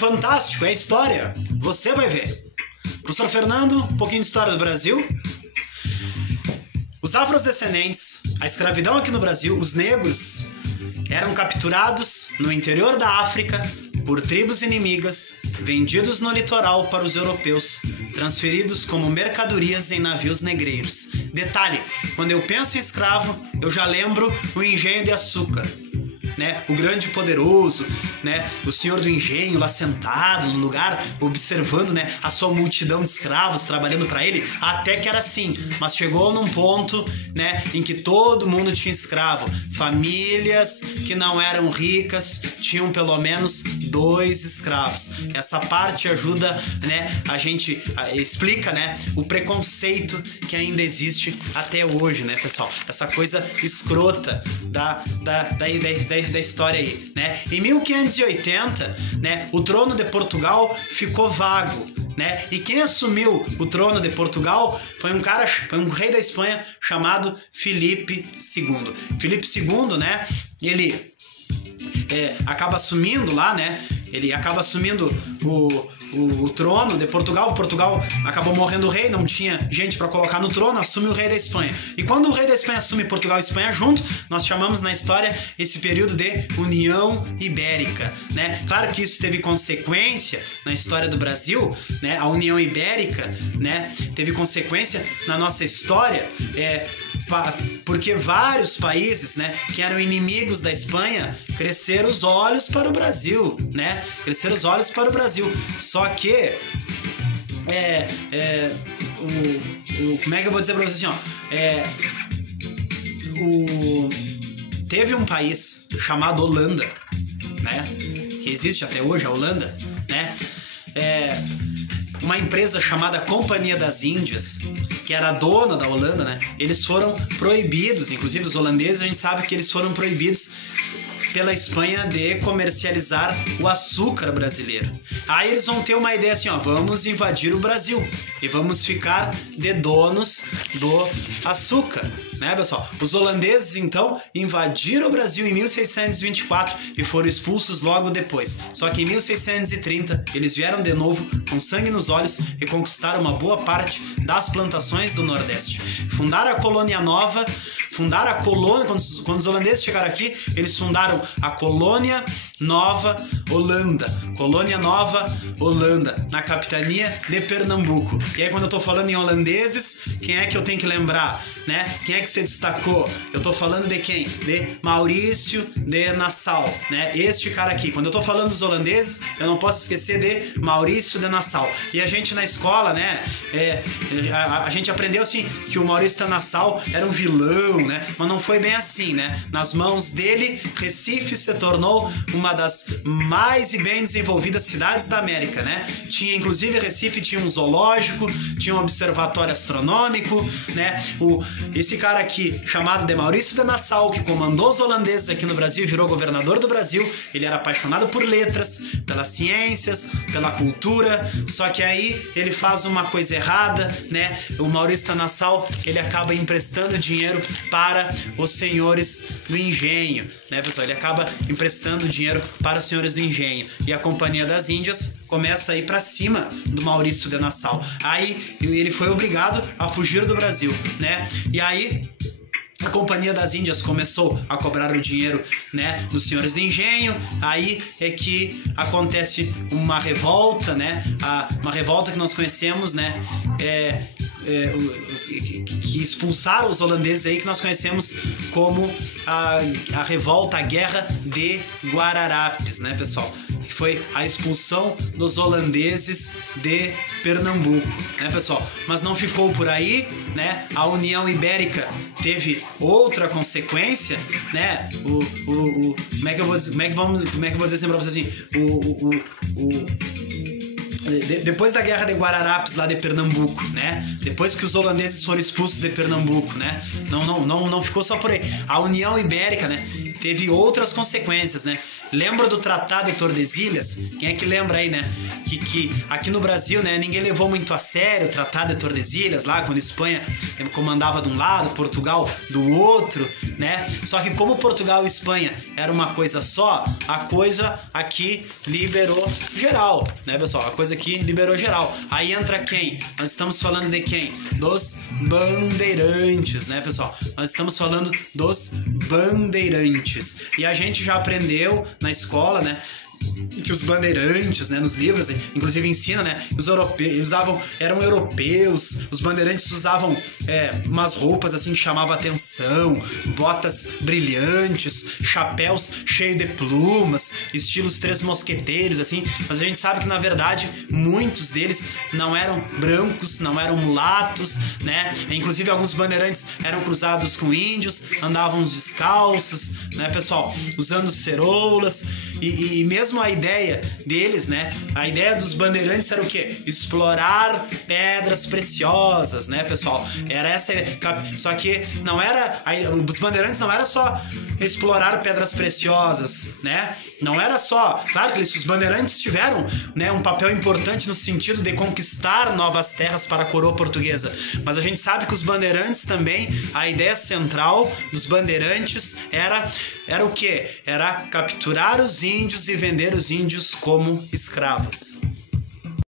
fantástico, é história. Você vai ver. Professor Fernando, um pouquinho de história do Brasil. Os afrodescendentes, a escravidão aqui no Brasil, os negros eram capturados no interior da África por tribos inimigas, vendidos no litoral para os europeus, transferidos como mercadorias em navios negreiros. Detalhe, quando eu penso em escravo, eu já lembro o engenho de açúcar, né? O grande e poderoso, né? O senhor do engenho lá sentado no lugar, observando, né, a sua multidão de escravos trabalhando para ele, até que era assim, mas chegou num ponto, né, em que todo mundo tinha escravo. Famílias que não eram ricas tinham pelo menos 2 escravos. Essa parte ajuda, né, a gente explica, né, o preconceito que ainda existe até hoje, né, pessoal? Essa coisa escrota da história aí, né? Em 1580, né, o trono de Portugal ficou vago, né? E quem assumiu o trono de Portugal foi um rei da Espanha chamado Filipe II. Filipe II, né, ele acaba assumindo lá, né? Ele acaba assumindo o trono de Portugal. Portugal acabou morrendo o rei, não tinha gente para colocar no trono, assume o rei da Espanha. E quando o rei da Espanha assume Portugal e Espanha junto, nós chamamos na história esse período de União Ibérica, né? Claro que isso teve consequência na história do Brasil, né? A União Ibérica, né, teve consequência na nossa história, porque vários países, né, que eram inimigos da Espanha cresceram os olhos para o Brasil, né? Cresceram os olhos para o Brasil. Só que como é que eu vou dizer para vocês assim, ó? Teve um país chamado Holanda, né? Que existe até hoje, a Holanda, né? Uma empresa chamada Companhia das Índias, que era a dona da Holanda, né? Eles foram proibidos, inclusive os holandeses, a gente sabe que eles foram proibidos pela Espanha de comercializar o açúcar brasileiro. Aí eles vão ter uma ideia assim, ó, vamos invadir o Brasil e vamos ficar de donos do açúcar, né, pessoal? Os holandeses, então, invadiram o Brasil em 1624 e foram expulsos logo depois. Só que em 1630, eles vieram de novo com sangue nos olhos e conquistaram uma boa parte das plantações do Nordeste. Fundaram a colônia nova, quando os holandeses chegaram aqui, eles fundaram a Colônia Nova Holanda. Colônia Nova Holanda, na capitania de Pernambuco. E aí, quando eu tô falando em holandeses, quem é que eu tenho que lembrar, né? Quem é que se destacou? Eu tô falando de quem? De Maurício de Nassau, né? Este cara aqui. Quando eu tô falando dos holandeses, eu não posso esquecer de Maurício de Nassau. E a gente na escola, né? A gente aprendeu assim que o Maurício de Nassau era um vilão, né? Mas não foi bem assim, né? Nas mãos dele, Recife se tornou uma das mais e bem desenvolvidas cidades da América, né? Tinha, inclusive, Recife tinha um zoológico, tinha um observatório astronômico, né? Esse cara aqui, chamado de Maurício de Nassau, que comandou os holandeses aqui no Brasil e virou governador do Brasil, ele era apaixonado por letras, pelas ciências, pela cultura, só que aí ele faz uma coisa errada, né? O Maurício de Nassau, ele acaba emprestando dinheiro para os senhores do engenho, né, pessoal? Ele acaba emprestando dinheiro para os senhores do engenho e a Companhia das Índias começa a ir para cima do Maurício de Nassau. Aí ele foi obrigado a fugir do Brasil, né? E aí a Companhia das Índias começou a cobrar o dinheiro, né, dos senhores do engenho. Aí é que acontece uma revolta, né? Uma revolta que nós conhecemos, né? Que expulsaram os holandeses aí, que nós conhecemos como a revolta, a Guerra de Guararapes, né, pessoal? Que foi a expulsão dos holandeses de Pernambuco, né, pessoal? Mas não ficou por aí, né? A União Ibérica teve outra consequência, né? Como é que eu vou dizer assim pra vocês assim? Depois da Guerra de Guararapes lá de Pernambuco, né? Depois que os holandeses foram expulsos de Pernambuco, né? Não ficou só por aí. A União Ibérica, né, teve outras consequências, né? Lembra do Tratado de Tordesilhas? Quem é que lembra aí, né? Que aqui no Brasil, né, ninguém levou muito a sério o Tratado de Tordesilhas, lá quando a Espanha comandava de um lado, Portugal do outro, né? Só que como Portugal e Espanha era uma coisa só, a coisa aqui liberou geral, né, pessoal? A coisa aqui liberou geral. Aí entra quem? Nós estamos falando de quem? Dos bandeirantes, né, pessoal? Nós estamos falando dos bandeirantes. E a gente já aprendeu na escola, né, que os bandeirantes, né, nos livros, inclusive ensina, né, os europeus eram europeus, os bandeirantes usavam umas roupas assim que chamavam atenção, botas brilhantes, chapéus cheios de plumas, estilos Três Mosqueteiros, assim, mas a gente sabe que na verdade muitos deles não eram brancos, não eram mulatos, né, inclusive alguns bandeirantes eram cruzados com índios, andavam descalços, né, pessoal, usando ceroulas, e mesmo a ideia deles, né? A ideia dos bandeirantes era o quê? Explorar pedras preciosas, né, pessoal? Era essa. Só que não era. Os bandeirantes não era só explorar pedras preciosas, né? Não era só. Claro que os bandeirantes tiveram, né, um papel importante no sentido de conquistar novas terras para a coroa portuguesa. Mas a gente sabe que os bandeirantes também, a ideia central dos bandeirantes era o quê? Era capturar os índios e vender os índios como escravos.